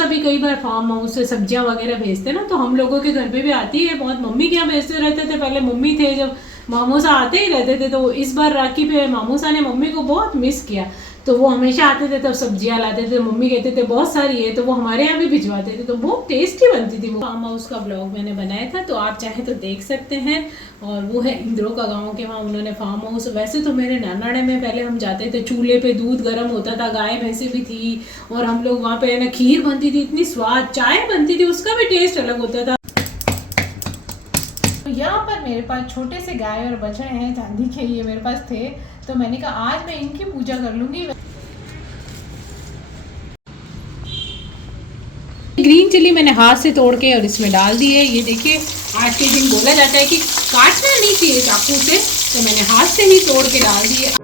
मामूसा भी कई बार farm house से सब्जियां वगैरह भेजते ना, तो हम लोगों के घर पे भी आती है बहुत। मम्मी के यहाँ भेजते रहते थे, पहले मम्मी थे जब मामूसा आते ही रहते थे। तो इस बार राखी पे मामूसा ने मम्मी को बहुत मिस किया, तो वो हमेशा आते थे तब सब्जियां लाते थे। मम्मी कहते थे बहुत सारी है, तो वो हमारे यहाँ भी भिजवाते थे, तो बहुत टेस्टी बनती थी वो। फार्म हाउस का ब्लॉग मैंने बनाया था, तो आप चाहे तो देख सकते हैं। और वो है इंद्रो का गांव के, वहाँ उन्होंने फार्म हाउस। वैसे तो मेरे नानाड़े में पहले हम जाते थे, चूल्हे पे दूध गर्म होता था, गाय भैंसे भी थी, और हम लोग वहाँ पे ना खीर बनती थी, इतनी स्वाद, चाय बनती थी, उसका भी टेस्ट अलग होता था। यहाँ पर मेरे पास छोटे से गाय और बछड़े हैं, चांदी के, ये मेरे पास थे, तो मैंने कहा आज मैं इनकी पूजा कर लूंगी। ग्रीन चिली मैंने हाथ से तोड़ के और इसमें डाल दी है। ये देखिए, आज के दिन बोला जाता है कि काटना नहीं चाहिए चाकू से, तो मैंने हाथ से ही तोड़ के डाल दी है।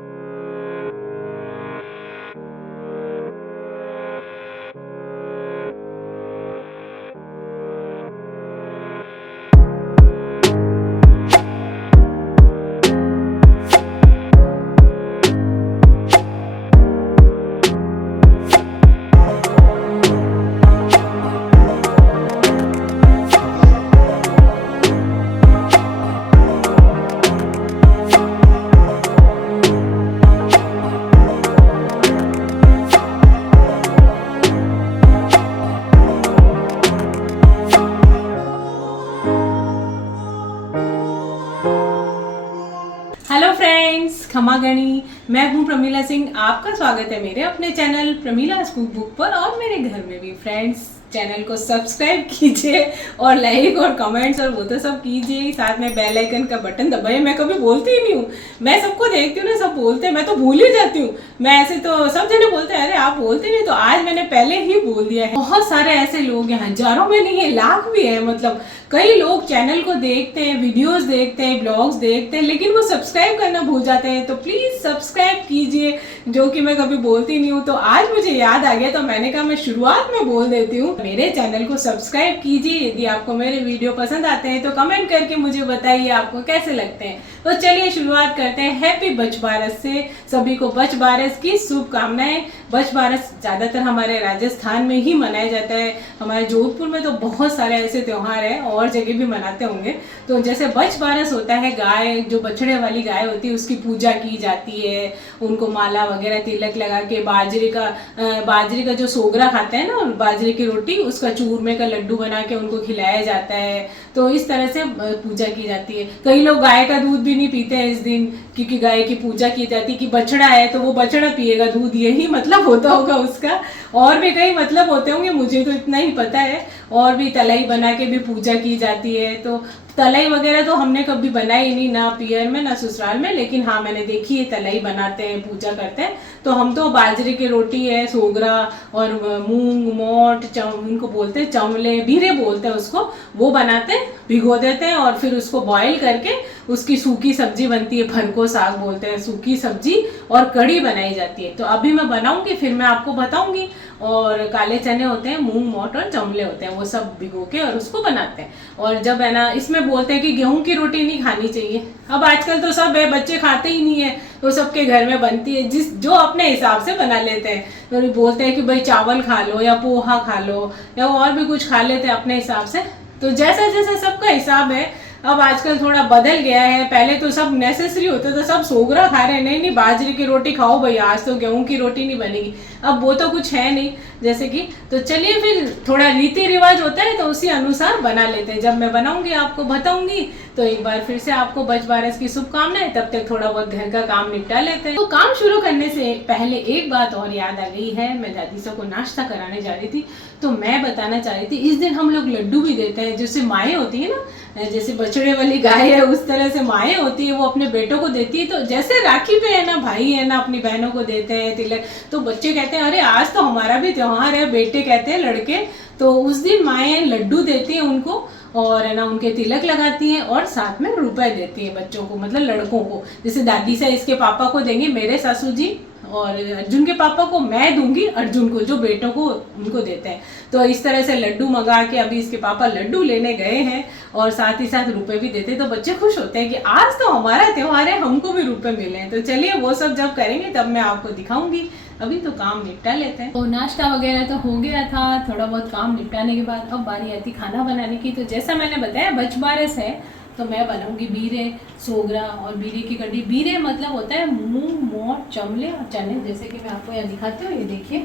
हेलो फ्रेंड्स, खमा गणी, मैं हूं प्रमीला सिंह। आपका स्वागत है मेरे अपने चैनल प्रमीला कुक बुक पर, और मेरे घर में भी। फ्रेंड्स, चैनल को सब्सक्राइब कीजिए और लाइक और कमेंट्स और वो तो सब कीजिए, साथ में बेल आइकन का बटन दबाइए। मैं कभी बोलती ही नहीं हूँ, मैं सबको देखती हूँ ना, सब बोलते हैं, मैं तो भूल ही जाती हूँ। मैं ऐसे तो सब जने बोलते हैं अरे आप बोलते नहीं, तो आज मैंने पहले ही बोल दिया है। बहुत सारे ऐसे लोग हैं, हजारों में नहीं है, लाख भी है। मतलब कई लोग चैनल को देखते हैं, वीडियोस देखते हैं, ब्लॉग्स देखते हैं, लेकिन वो सब्सक्राइब करना भूल जाते हैं। तो प्लीज सब्सक्राइब कीजिए, जो कि मैं कभी बोलती नहीं हूँ। तो आज मुझे याद आ गया, तो मैंने कहा मैं शुरुआत में बोल देती हूँ। मेरे चैनल को सब्सक्राइब कीजिए। यदि आपको मेरे वीडियो पसंद आते हैं तो कमेंट करके मुझे बताइए आपको कैसे लगते हैं। तो चलिए शुरुआत करते हैं हैप्पी बच बारस से। सभी को बच बारस की शुभकामनाएं। बच बारस ज्यादातर हमारे राजस्थान में ही मनाया जाता है। हमारे जोधपुर में तो बहुत सारे ऐसे त्योहार हैं, और जगह भी मनाते होंगे। तो जैसे बच बारस होता है, गाय जो बछड़े वाली गाय होती है उसकी पूजा की जाती है, उनको माला वगैरह तिलक लगा के, बाजरे का जो सोगरा खाते हैं ना, बाजरे की रोटी, उसका चूरमे का लड्डू बना के उनको खिलाया जाता है। तो इस तरह से पूजा की जाती है। कई लोग गाय का दूध भी नहीं पीते हैं इस दिन, क्योंकि गाय की पूजा की जाती है कि बछड़ा है तो वो बछड़ा पिएगा दूध, यही मतलब होता होगा उसका। और भी कई मतलब होते होंगे, मुझे तो इतना ही पता है। और भी तलाई बना के भी पूजा की जाती है। तो तलाई वगैरह तो हमने कभी बनाई नहीं, ना पियर में ना ससुराल में, लेकिन हाँ मैंने देखी है तलाई बनाते हैं, पूजा करते हैं। तो हम तो बाजरे की रोटी है, सोगरा और मूंग मोट, उनको बोलते हैं चमले, बीरे बोलते हैं उसको, वो बनाते हैं, भिगो देते हैं और फिर उसको बॉईल करके उसकी सूखी सब्जी बनती है, फरको साग बोलते हैं, सूखी सब्जी और कढ़ी बनाई जाती है। तो अभी मैं बनाऊंगी, फिर मैं आपको बताऊंगी। और काले चने होते हैं, मूंग मोट और चमले होते हैं, वो सब भिगो के और उसको बनाते हैं। और जब है ना, इसमें बोलते हैं कि गेहूं की रोटी नहीं खानी चाहिए। अब आजकल तो सब है, बच्चे खाते ही नहीं है, तो सबके घर में बनती है, जो अपने हिसाब से बना लेते हैं। तो बोलते हैं कि भाई चावल खा लो या पोहा खा लो या और भी कुछ खा लेते हैं अपने हिसाब से। तो जैसा जैसा सबका हिसाब है। अब आजकल थोड़ा बदल गया है, पहले तो सब नेसेसरी होता था, सब सोगरा खा रहे हैं, नहीं नहीं बाजरे की रोटी खाओ भैया, आज तो गेहूं की रोटी नहीं बनेगी। अब वो तो कुछ है नहीं, जैसे कि। तो चलिए फिर, थोड़ा रीति रिवाज होता है तो उसी अनुसार बना लेते हैं। जब मैं बनाऊंगी आपको बताऊंगी। तो एक बार फिर से आपको बच बारस की शुभकामनाएं। तब तक थोड़ा बहुत घर का काम निपटा लेते हैं। तो काम शुरू करने से पहले एक बात और याद आ गई है, मैं दादी को नाश्ता कराने जा रही थी, तो मैं बताना चाह रही थी, इस दिन हम लोग लड्डू भी देते हैं। जैसे माएँ होती है ना, जैसे बछड़े वाली गाय है उस तरह से माएँ होती है, वो अपने बेटों को देती है। तो जैसे राखी पे है ना, भाई है ना अपनी बहनों को देते हैं तिलक, तो बच्चे कहते हैं अरे आज तो हमारा भी त्योहार है, बेटे कहते हैं लड़के, तो उस दिन माएँ लड्डू देती हैं उनको, और है ना उनके तिलक लगाती हैं, और साथ में रुपए देती है बच्चों को, मतलब लड़कों को। जैसे दादी से इसके पापा को देंगे, मेरे सासू जी और अर्जुन के पापा को मैं दूंगी अर्जुन को, जो बेटों को उनको देते हैं। तो इस तरह से लड्डू मंगा के अभी इसके पापा लड्डू लेने गए हैं और साथ ही साथ रुपए भी देते हैं। तो बच्चे खुश होते हैं कि आज तो हमारा त्योहार है, हमको भी रुपए मिले हैं। तो चलिए वो सब जब करेंगे तब मैं आपको दिखाऊंगी। अभी तो काम निपटा लेते हैं। तो नाश्ता वगैरह तो हो गया था, थोड़ा बहुत काम निपटाने के बाद अब बारी आती खाना बनाने की। तो जैसा मैंने बताया बचबारस है तो मैं बनाऊंगी बीरे, सोगरा और बीरे की कढ़ी। बीरे मतलब होता है मूंग, मोट, चमले और चने। जैसे कि मैं आपको यहाँ दिखाती हूँ, ये देखिए,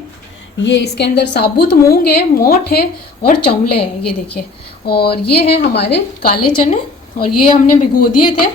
ये इसके अंदर साबुत मूंग है, मोट है और चमले हैं, ये देखिए। और ये है हमारे काले चने और ये हमने भिगो दिए थे।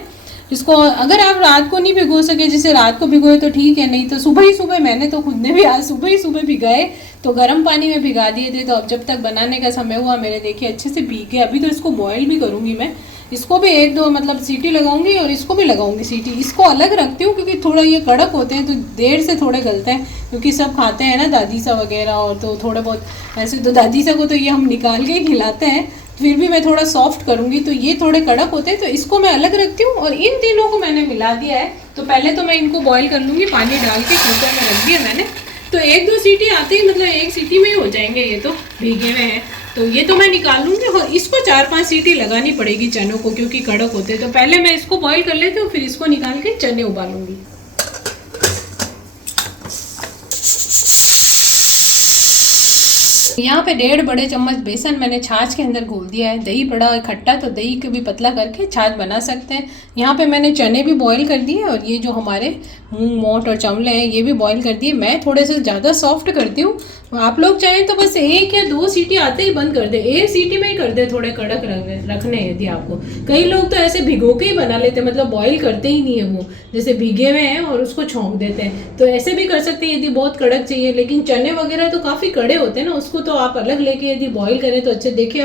इसको अगर आप रात को नहीं भिगो सके, जैसे रात को भिगोए तो ठीक है, नहीं तो सुबह ही सुबह, मैंने तो खुद ने भी आज सुबह ही सुबह भिगाए, तो गर्म पानी में भिगा दिए थे। तो अब जब तक बनाने का समय हुआ मेरे, देखिए अच्छे से भीगे। अभी तो इसको बॉयल भी करूँगी मैं, इसको भी 1-2 मतलब सीटी लगाऊंगी और इसको भी लगाऊंगी सीटी। इसको अलग रखती हूँ क्योंकि थोड़ा ये कड़क होते हैं तो देर से थोड़े गलते हैं, क्योंकि सब खाते हैं ना दादी सा वगैरह, और तो थोड़े बहुत ऐसे तो दादी सा को तो ये हम निकाल के ही खिलाते हैं, फिर भी मैं थोड़ा सॉफ्ट करूँगी। तो ये थोड़े कड़क होते हैं तो इसको मैं अलग रखती हूँ और इन तीनों को मैंने मिला दिया है। तो पहले तो मैं इनको बॉयल कर लूँगी, पानी डाल के कुकर में रख दिया मैंने। तो 1-2 सीटी आते ही, मतलब 1 सीटी में ही हो जाएंगे, ये तो भीगे हुए हैं। तो ये तो मैं निकाल लूँगी और इसको 4-5 सीटी लगानी पड़ेगी चनों को, क्योंकि कड़क होते हैं। तो पहले मैं इसको बॉईल कर लेती हूँ, फिर इसको निकाल के चने उबालूंगी। यहाँ पे 1.5 बड़े चम्मच बेसन मैंने छाछ के अंदर घोल दिया है। दही बड़ा खट्टा तो दही को भी पतला करके छाछ बना सकते हैं। यहाँ पे मैंने चने भी बॉईल कर दिए और ये जो हमारे मूंग, मोट और चमले हैं ये भी बॉईल कर दिए। मैं थोड़े से ज़्यादा सॉफ्ट करती हूँ, आप लोग चाहें तो बस 1 या 2 सीटी आते ही बंद कर दे, 1 सीटी में ही कर दे, थोड़े कड़क रखने हैं यदि आपको। कई लोग तो ऐसे भिगो के ही बना लेते हैं, मतलब बॉईल करते ही नहीं है वो, जैसे भीगे हुए हैं और उसको छोंक देते हैं। तो ऐसे भी कर सकते हैं यदि बहुत कड़क चाहिए, लेकिन चने वगैरह तो काफ़ी कड़े होते हैं ना, उसको तो आप अलग लेके यदि बॉईल करें तो अच्छे। देखिए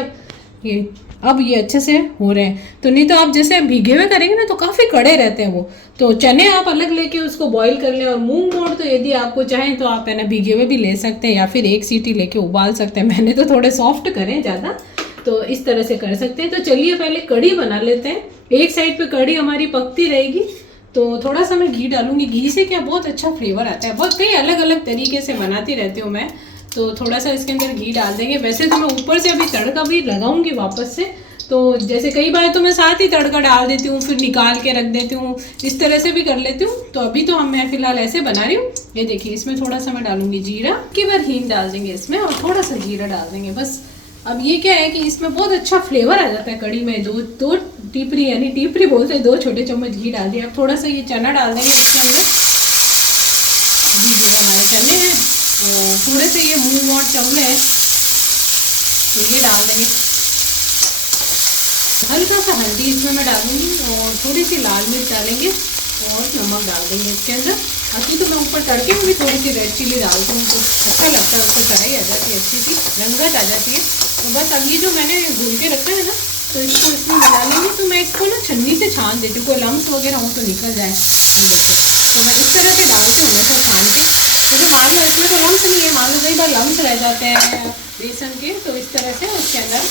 अब ये अच्छे से हो रहे हैं। तो नहीं तो आप जैसे भीगे हुए करेंगे ना तो काफ़ी कड़े रहते हैं वो। तो चने आप अलग लेके उसको बॉईल कर लें, और मूंग मोट तो यदि आपको चाहें तो आप है ना भीगे हुए भी ले सकते हैं या फिर 1 सीटी लेके उबाल सकते हैं। मैंने तो थोड़े सॉफ्ट करें ज़्यादा, तो इस तरह से कर सकते हैं। तो चलिए पहले कढ़ी बना लेते हैं। एक साइड पे कढ़ी हमारी पकती रहेगी तो थोड़ा सा मैं घी डालूंगी। घी से क्या बहुत अच्छा फ्लेवर आता है। बहुत कई अलग अलग तरीके से बनाती रहती हूँ मैं, तो थोड़ा सा इसके अंदर घी डाल देंगे। वैसे तो मैं ऊपर से अभी तड़का भी लगाऊंगी वापस से, तो जैसे कई बार तो मैं साथ ही तड़का डाल देती हूँ फिर निकाल के रख देती हूँ, इस तरह से भी कर लेती हूँ। तो अभी तो मैं फिलहाल ऐसे बना रही हूँ। ये देखिए इसमें थोड़ा सा मैं डालूंगी जीरा, की बार हींग डाल देंगे इसमें और थोड़ा सा जीरा डाल देंगे बस। अब ये क्या है कि इसमें बहुत अच्छा फ्लेवर आ जाता है कढ़ी में। दो टीपरी, यानी टीपरी बोलते हैं, 2 छोटे चम्मच घी डाल दिया। अब थोड़ा सा ये चना डाल देंगे इसके अंदर। जी जो हमारे चने हैं, थोड़े से ये मूंग और चमले हैं तो ये डाल देंगे। हल्का सा हल्दी इसमें मैं डालूंगी और थोड़ी सी लाल मिर्च डालेंगे और नमक डाल देंगे इसके अंदर। बाकी तो मैं ऊपर तड़के में भी थोड़ी सी रेड चिली डालती हूँ तो अच्छा लगता है, उससे फ्राई आ जाती है, अच्छी सी रंगत आ जाती है। तो बस अब ये जो मैंने घोल के रखा है ना, तो इसको इसमें मिला लेंगे। तो मैं इसको ना छन्नी से छान देती हूँ, कोई लम्स वगैरह हो तो निकल जाए अंदर से। तो मैं इस तरह से डालती हूँ वैसा छान के, क्योंकि मान लो इसमें तो लम्स नहीं है, मान लो कई बार लम्स रह जाते हैं बेसन के, तो इस तरह से उसके अंदर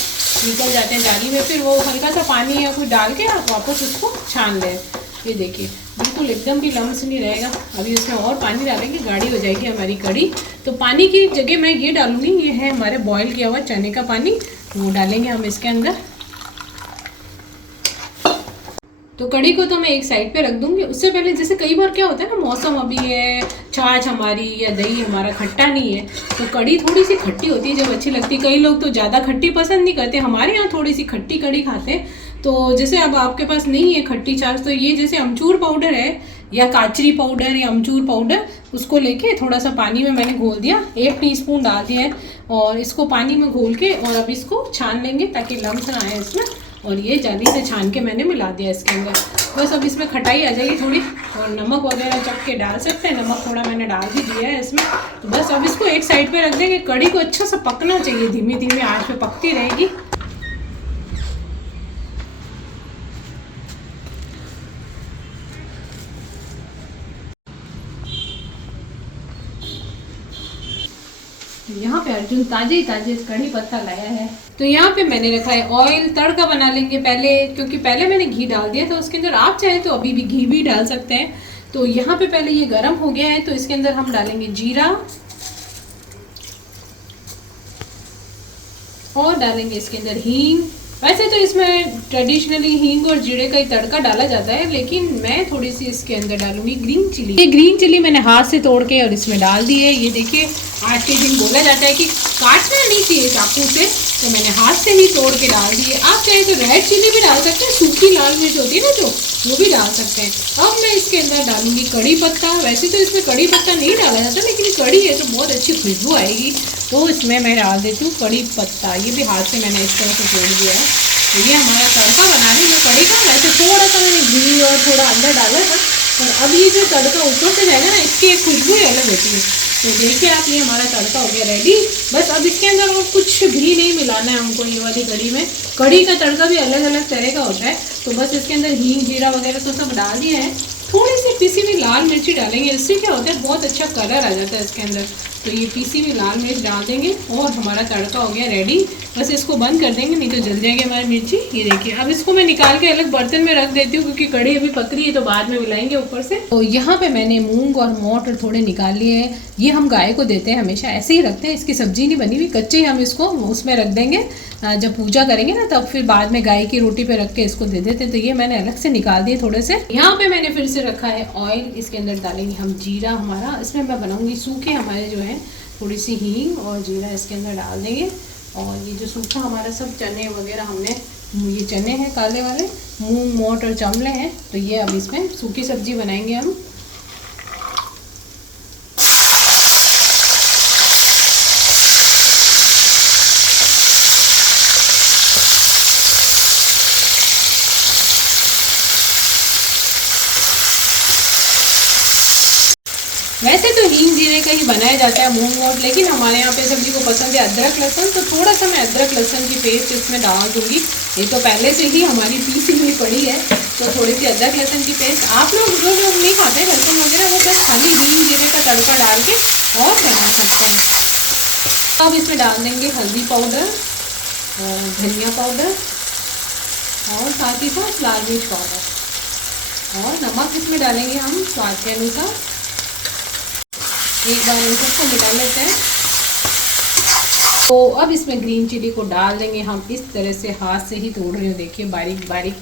निकल जाते हैं जाली में। फिर वो हल्का सा पानी या कुछ डाल के आप वापस उसको छान लें। ये देखिए बिल्कुल एकदम भी लम्स नहीं रहेगा। अभी उसमें और पानी डालेंगे, गाढ़ी हो जाएगी हमारी कढ़ी। तो पानी की जगह मैं ये डालूंगी, ये है हमारे बॉईल किया हुआ चने का पानी, वो डालेंगे हम इसके अंदर। तो कढ़ी को तो मैं एक साइड पे रख दूंगी। उससे पहले जैसे कई बार क्या होता है ना, मौसम अभी है, छाछ हमारी या दही हमारा खट्टा नहीं है, तो कढ़ी थोड़ी सी खट्टी होती है जब अच्छी लगती है। कई लोग तो ज़्यादा खट्टी पसंद नहीं करते, हमारे यहाँ थोड़ी सी खट्टी कढ़ी खाते हैं। तो जैसे अब आपके पास नहीं है खट्टी छाछ, तो ये जैसे अमचूर पाउडर है या काचरी पाउडर या अमचूर पाउडर, उसको लेके थोड़ा सा पानी में मैंने घोल दिया, 1 टीस्पून डाल दिया है और इसको पानी में घोल के और अब इसको छान लेंगे ताकि लम्स ना आए इसमें। और ये जाली से छान के मैंने मिला दिया इसके अंदर। बस अब इसमें खटाई आ जाएगी थोड़ी, और नमक वगैरह चख के डाल सकते हैं, नमक थोड़ा मैंने डाल भी दिया है इसमें। तो बस अब इसको एक साइड पे रख देंगे। कढ़ी को अच्छा सा पकना चाहिए, धीमी धीमी आंच पे पकती रहेगी। यहाँ पे अर्जुन ताजे कढ़ी पत्ता लाया है। तो यहाँ पे मैंने रखा है ऑयल। तड़का बना लेंगे पहले, क्योंकि पहले मैंने घी डाल दिया था उसके अंदर। आप चाहें तो अभी भी घी भी डाल सकते हैं। तो यहाँ पे पहले ये गरम हो गया है, तो इसके अंदर हम डालेंगे जीरा और डालेंगे इसके अंदर हींग। वैसे तो इसमें ट्रेडिशनली हींग और जीरे का ही तड़का डाला जाता है, लेकिन मैं थोड़ी सी इसके अंदर डालूंगी ग्रीन चिली। ये ग्रीन चिली मैंने हाथ से तोड़ के और इसमें डाल दी है। ये देखिए, आज के दिन बोला जाता है कि काटना नहीं चाहिए चाकू से, तो मैंने हाथ से ही तोड़ के डाल दी है। आप चाहे तो रेड चिली भी डाल सकते हैं, सूखी लाल मिर्च होती है ना जो, वो भी डाल सकते हैं। अब मैं इसके अंदर डालूंगी कड़ी पत्ता। वैसे तो इसमें कड़ी पत्ता नहीं डाला जाता, लेकिन कड़ी है तो बहुत अच्छी खुशबू आएगी, तो इसमें मैं डाल देती हूँ कड़ी पत्ता। ये भी हाथ से मैंने इस तरह से तोड़ दिया है। तो ये हमारा तड़का बना रही हूँ कड़ी का। वैसे थोड़ा सा मैंने घी और थोड़ा अंदर डाला था, और अब ये जो तड़का ऊपर से जाएगा ना, इसकी एक खुशबू ही अलग होती है। तो देखिए आप, ये हमारा तड़का हो गया रेडी। बस अब इसके अंदर और कुछ भी नहीं मिलाना है हमको। ये वाली कड़ी में, कड़ी का तड़का भी अलग अलग तरह का होता है। तो बस इसके अंदर हींग जीरा वगैरह तो सब डाल दिया है। थोड़ी सी पिसी हुई लाल मिर्ची डालेंगे, इससे क्या होता है बहुत अच्छा कलर आ जाता है इसके अंदर। तो ये पीसी हुई लाल मिर्च डाल देंगे और हमारा तड़का हो गया रेडी। बस इसको बंद कर देंगे, नहीं तो जल जाएगी हमारी मिर्ची। ये देखिए, अब इसको मैं निकाल के अलग बर्तन में रख देती हूँ, क्योंकि कड़ी अभी पक रही है तो बाद में मिलाएंगे ऊपर से। तो यहाँ पे मैंने मूंग और मटर थोड़े निकाल लिए हैं। ये हम गाय को देते हैं, हमेशा ऐसे ही रखते हैं। इसकी सब्जी नहीं बनी हुई, कच्चे ही हम इसको उसमें रख देंगे। जब पूजा करेंगे ना, तब फिर बाद में गाय की रोटी पे रख के इसको दे देते हैं। तो ये मैंने अलग से निकाल दिए थोड़े से। यहाँ पे मैंने फिर से रखा है ऑयल। इसके अंदर डालेंगे हम जीरा हमारा। इसमें मैं बनाऊंगी सूखे हमारे जो है, थोड़ी सी हींग और जीरा इसके अंदर डाल देंगे। और ये जो सूखा हमारा सब चने वगैरह हमने, ये चने हैं काले वाले, मूंग मोट और चमले हैं, तो ये अब इसमें सूखी सब्जी बनाएंगे हम। वैसे तो हींग जीरे का ही बनाया जाता है मूंग मोट, लेकिन हमारे यहाँ पे सब्जी को पसंद है अदरक लहसुन, तो थोड़ा सा मैं अदरक लहसुन की पेस्ट इसमें डाल दूंगी। ये तो पहले से ही हमारी पीसी हुई पड़ी है, तो थोड़ी सी अदरक लहसुन की पेस्ट। आप लोग जो लोग नहीं खाते लहसुन वगैरह, वो बस खाली हींग जीरे का तड़का डाल के और बना सकते हैं। अब इसमें डाल देंगे हल्दी पाउडर और धनिया पाउडर और साथ ही साथ लाल मिर्च पाउडर और नमक इसमें डालेंगे हम स्वाद के अनुसार। एक बार इन सबको मिला लेते हैं। तो अब इसमें ग्रीन चिली को डाल देंगे हम। इस तरह से हाथ से ही तोड़ रही हूँ, देखिए बारीक बारीक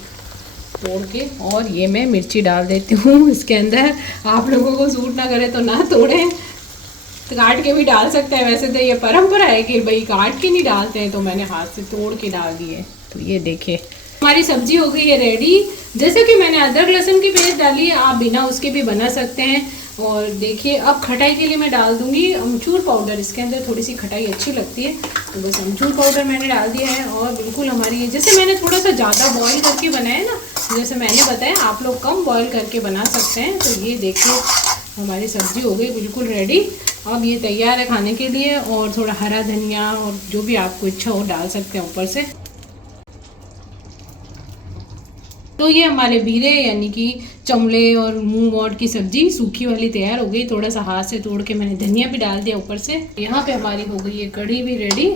तोड़ के। और ये मैं मिर्ची डाल देती हूँ इसके अंदर। आप लोगों को सूट ना करे तो ना तोड़ें, तो काट के भी डाल सकते हैं। वैसे तो ये परंपरा है कि भाई काट के नहीं डालते हैं, तो मैंने हाथ से तोड़ के डाल दिए। तो ये देखिए हमारी सब्जी हो गई है रेडी। जैसे कि मैंने अदरक लहसुन की पेस्ट डाली है, आप बिना उसके भी बना सकते हैं। और देखिए, अब खटाई के लिए मैं डाल दूंगी अमचूर पाउडर। इसके अंदर थोड़ी सी खटाई अच्छी लगती है, तो बस अमचूर पाउडर मैंने डाल दिया है। और बिल्कुल हमारी, जैसे मैंने थोड़ा सा ज़्यादा बॉईल करके बनाया ना, जैसे मैंने बताया, आप लोग कम बॉईल करके बना सकते हैं। तो ये देखिए हमारी सब्जी हो गई बिल्कुल रेडी। अब ये तैयार है खाने के लिए। और थोड़ा हरा धनिया और जो भी आपको इच्छा हो डाल सकते हैं ऊपर से। तो ये हमारे बीरे यानी कि चमले और मूंग मोट की सब्जी सूखी वाली तैयार हो गई। थोड़ा सा हाथ से तोड़ के मैंने धनिया भी डाल दिया ऊपर से। यहाँ पे हमारी हो गई है कढ़ी भी रेडी।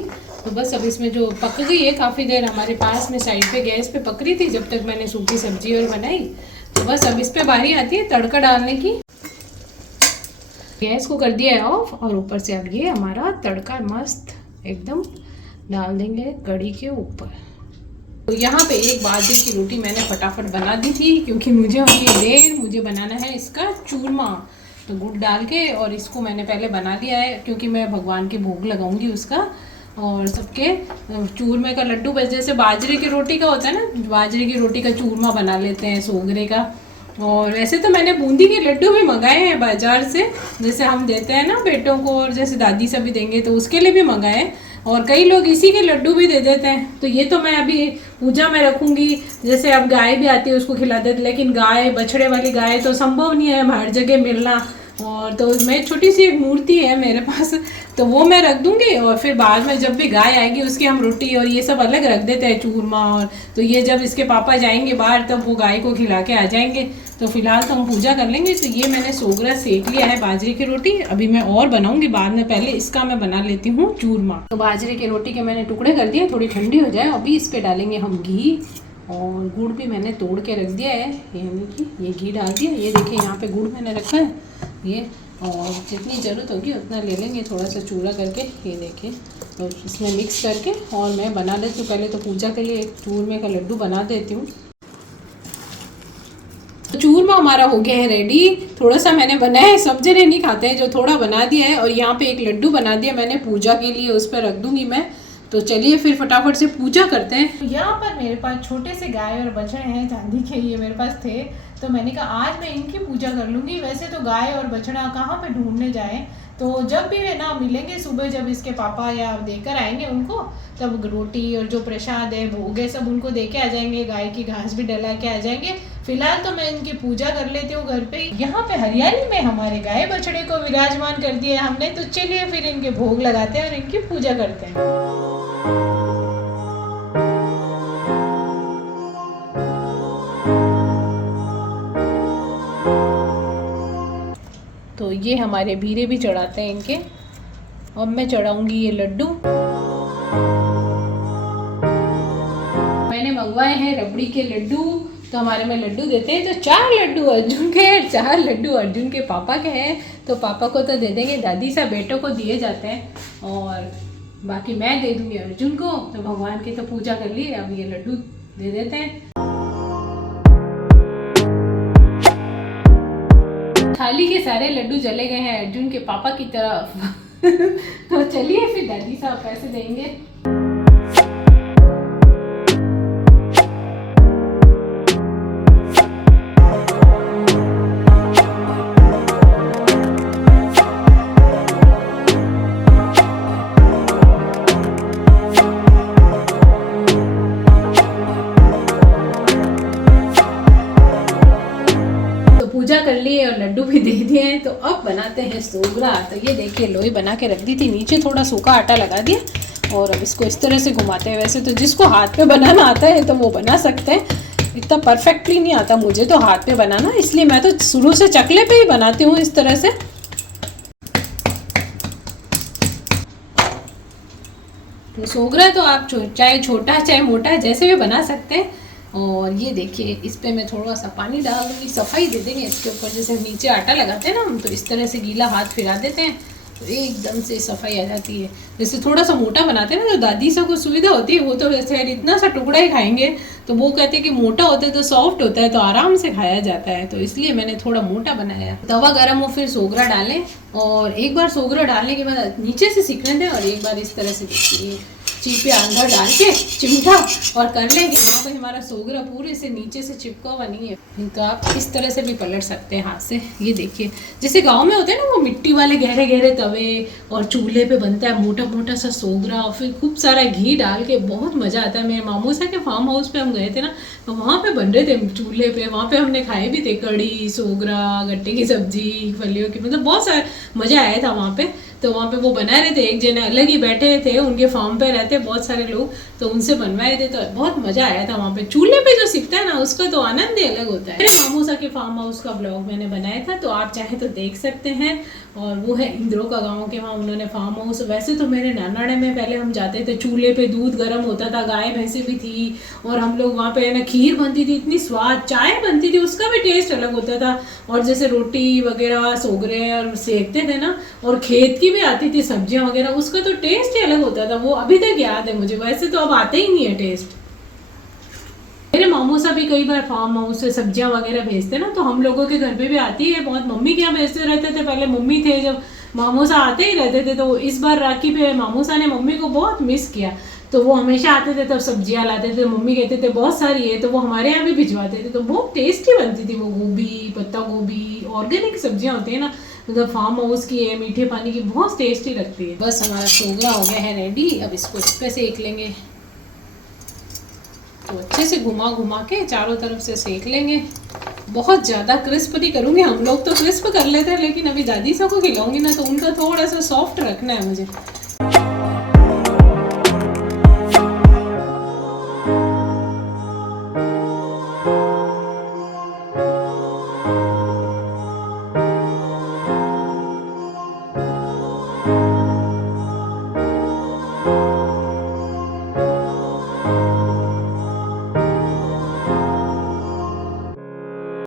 तो बस अब इसमें जो पक गई है, काफ़ी देर हमारे पास में साइड पे गैस पे पक रही थी जब तक मैंने सूखी सब्जी और बनाई। तो बस अब इस पे बारी आती है तड़का डालने की। गैस को कर दिया है ऑफ, और ऊपर से अब ये हमारा तड़का मस्त एकदम डाल देंगे कढ़ी के ऊपर। तो यहाँ पे एक बाजरे की रोटी मैंने फटाफट बना दी थी, क्योंकि मुझे होगी देर, मुझे बनाना है इसका चूरमा। तो गुड़ डाल के और इसको मैंने पहले बना लिया है, क्योंकि मैं भगवान के भोग लगाऊंगी उसका। और सबके चूरमे का लड्डू, बस जैसे बाजरे की रोटी का होता है ना, बाजरे की रोटी का चूरमा बना लेते हैं सोगरे का। और वैसे तो मैंने बूंदी के लड्डू भी मंगाए हैं बाजार से, जैसे हम देते हैं ना बेटों को, और जैसे दादी सभी देंगे तो उसके लिए भी मंगाए हैं। और कई लोग इसी के लड्डू भी दे देते हैं। तो ये तो मैं अभी पूजा में रखूंगी। जैसे अब गाय भी आती है उसको खिला देते, लेकिन गाय, बछड़े वाली गाय तो संभव नहीं है हर जगह मिलना। और तो मैं छोटी सी एक मूर्ति है मेरे पास, तो वो मैं रख दूंगी। और फिर बाद में जब भी गाय आएगी उसकी हम रोटी और ये सब अलग रख देते हैं, चूरमा। और तो ये जब इसके पापा जाएंगे बाहर तब वो गाय को खिला के आ जाएंगे। तो फिलहाल तो हम पूजा कर लेंगे। तो ये मैंने सोगरा सेक लिया है बाजरे की रोटी। अभी मैं और बनाऊंगी बाद में, पहले इसका मैं बना लेती हूँ चूरमा। तो बाजरे की रोटी के मैंने टुकड़े कर दिए, थोड़ी ठंडी हो जाए। अभी इस पर डालेंगे हम घी। और गुड़ भी मैंने तोड़ के रख दिया है, यानी कि ये घी डाल दिया। ये देखिए यहाँ पे गुड़ मैंने रखा है ये, और जितनी ज़रूरत होगी उतना ले लेंगे थोड़ा सा चूरा करके। ये देखिए तो इसमें मिक्स करके और मैं बना लेती हूँ। पहले तो पूजा के लिए एक चूरमे का लड्डू बना देती हूँ। तो चूरमा हमारा हो गया है रेडी। थोड़ा सा मैंने बनाया है, सब जने नहीं खाते हैं, जो थोड़ा बना दिया है। और यहाँ पे एक लड्डू बना दिया मैंने पूजा के लिए, उस पर रख दूंगी मैं। तो चलिए फिर फटाफट से पूजा करते हैं। यहाँ पर मेरे पास छोटे से गाय और बछड़े हैं चांदी के, ये मेरे पास थे, तो मैंने कहा आज मैं इनकी पूजा कर लूँगी। वैसे तो गाय और बछड़ा कहाँ पे ढूंढने जाए, तो जब भी वे ना मिलेंगे सुबह, जब इसके पापा या देकर आएंगे उनको, तब रोटी और जो प्रसाद है भोग है सब उनको दे के आ जाएंगे। गाय की घास भी डला के आ जाएंगे। फिलहाल तो मैं इनकी पूजा कर लेती हूँ घर पे ही। यहाँ पे हरियाली में हमारे गाय बछड़े को विराजमान कर दिया हमने। तो चलिए फिर इनके भोग लगाते हैं और इनकी पूजा करते हैं। तो ये हमारे भीरे भी चढ़ाते हैं इनके। अब मैं चढ़ाऊंगी ये लड्डू। मैंने मंगवाए हैं रबड़ी के लड्डू, तो हमारे में लड्डू देते हैं। तो 4 लड्डू अर्जुन के, 4 लड्डू अर्जुन के पापा के हैं। तो पापा को तो दे देंगे, दादी सा बेटों को दिए जाते हैं, और बाकी मैं दे दूंगी अर्जुन को। तो भगवान की तो पूजा कर ली, अब ये लड्डू दे देते हैं। थाली के सारे लड्डू चले गए हैं अर्जुन के पापा की तरफ। तो चलिए फिर दादी साहब पैसे देंगे। पूजा कर ली और लड्डू भी दे दिए हैं। तो अब बनाते हैं सोगरा। तो ये देखिए लोई बना के रख दी थी, नीचे थोड़ा सूखा आटा लगा दिया, और अब इसको इस तरह से घुमाते हैं। वैसे तो जिसको हाथ पे बनाना आता है तो वो बना सकते हैं, इतना परफेक्टली नहीं आता मुझे तो हाथ पे बनाना, इसलिए मैं तो शुरू से चकले पे ही बनाती हूँ इस तरह से। तो सोगरा तो आप चाहे छोटा चाहे मोटा जैसे भी बना सकते हैं। और ये देखिए इस पे मैं थोड़ा सा पानी डाल दूँगी, सफाई दे देंगे इसके ऊपर। जैसे नीचे आटा लगाते हैं ना हम, तो इस तरह से गीला हाथ फिरा देते हैं तो एकदम से सफाई आ जाती है। जैसे थोड़ा सा मोटा बनाते हैं ना, तो दादी से को सुविधा होती है, वो तो वैसे इतना सा टुकड़ा ही खाएंगे, तो वो कहते हैं कि मोटा होता है तो सॉफ्ट होता है, तो आराम से खाया जाता है। तो इसलिए मैंने थोड़ा मोटा बनाया। तवा गर्म हो फिर सोगरा डालें, और एक बार सोगरा डालने के बाद नीचे से सीखने दें, और एक बार इस तरह से देखिए चीपे अंदर डाल के चिमटा और कर लेंगे। वहाँ पे हमारा सोगरा पूरे से नीचे से चिपका हुआ नहीं है। तो आप इस तरह से भी पलट सकते हैं हाथ से। ये देखिए जैसे गांव में होते हैं ना वो मिट्टी वाले गहरे गहरे तवे, और चूल्हे पे बनता है मोटा मोटा सा सोगरा, और फिर खूब सारा घी डाल के बहुत मज़ा आता है। मेरे मामू सा के फार्म हाउस पे हम गए थे ना, तो वहाँ पे बन रहे थे चूल्हे पे। वहाँ पे हमने खाए भी थे कड़ी, सोगरा, गट्टे की सब्जी, फलियों की, मतलब बहुत सारा मज़ा आया था वहाँ पे। तो वहाँ पे वो बना रहे थे, एक जने अलग ही बैठे थे, उनके फार्म पे रहते बहुत सारे लोग, तो उनसे बनवाए थे। तो बहुत मज़ा आया था वहाँ पे। चूल्हे पे जो सीखता है ना उसका तो आनंद ही अलग होता है। मेरे मामू सा के फार्म हाउस का ब्लॉग मैंने बनाया था, तो आप चाहे तो देख सकते हैं। और वो है इंद्रो का गाँव के, वहाँ उन्होंने फार्म हाउस। वैसे तो मेरे नानाड़े में पहले हम जाते थे, चूल्हे पे दूध गर्म होता था, गाय भैंसे भी थी, और हम लोग वहाँ पे ना खीर बनती थी, इतनी स्वाद, चाय बनती थी, उसका भी टेस्ट अलग होता था। और जैसे रोटी वगैरह सोगरे और सेकते थे ना, और खेत की भी आती थी सब्जियां वगैरह, उसका तो टेस्ट ही अलग होता था। वो अभी तक याद है मुझे। वैसे तो अब आते ही नहीं है टेस्ट। मेरे मामू सा भी कई बार फार्म हाउस से सब्जियां वगैरह भेजते ना, तो हम लोगों के घर पे भी आती है बहुत। मम्मी के यहाँ भेजते रहते थे, पहले मम्मी थे जब मामू सा आते ही रहते थे। तो इस बार राखी पे मामू सा ने मम्मी को बहुत मिस किया, तो वो हमेशा आते थे, तब सब्जियां लाते थे। मम्मी कहते थे बहुत सारी है, तो वो हमारे यहाँ भी भिजवाते थे, तो बहुत टेस्टी बनती थी वो। गोभी, पत्ता गोभी, ऑर्गेनिक सब्जियां होती है ना, मतलब फार्म हाउस की है, मीठे पानी की, बहुत टेस्टी लगती है। बस हमारा सोगरा हो गया है रेडी। अब इसको इस पे सेक लेंगे, तो अच्छे से घुमा घुमा के चारों तरफ से सेक लेंगे। बहुत ज़्यादा क्रिस्प नहीं करूँगी, हम लोग तो क्रिस्प कर लेते हैं, लेकिन अभी दादी सब को खिलाऊंगी ना, तो उनका थोड़ा सा सॉफ्ट रखना है मुझे।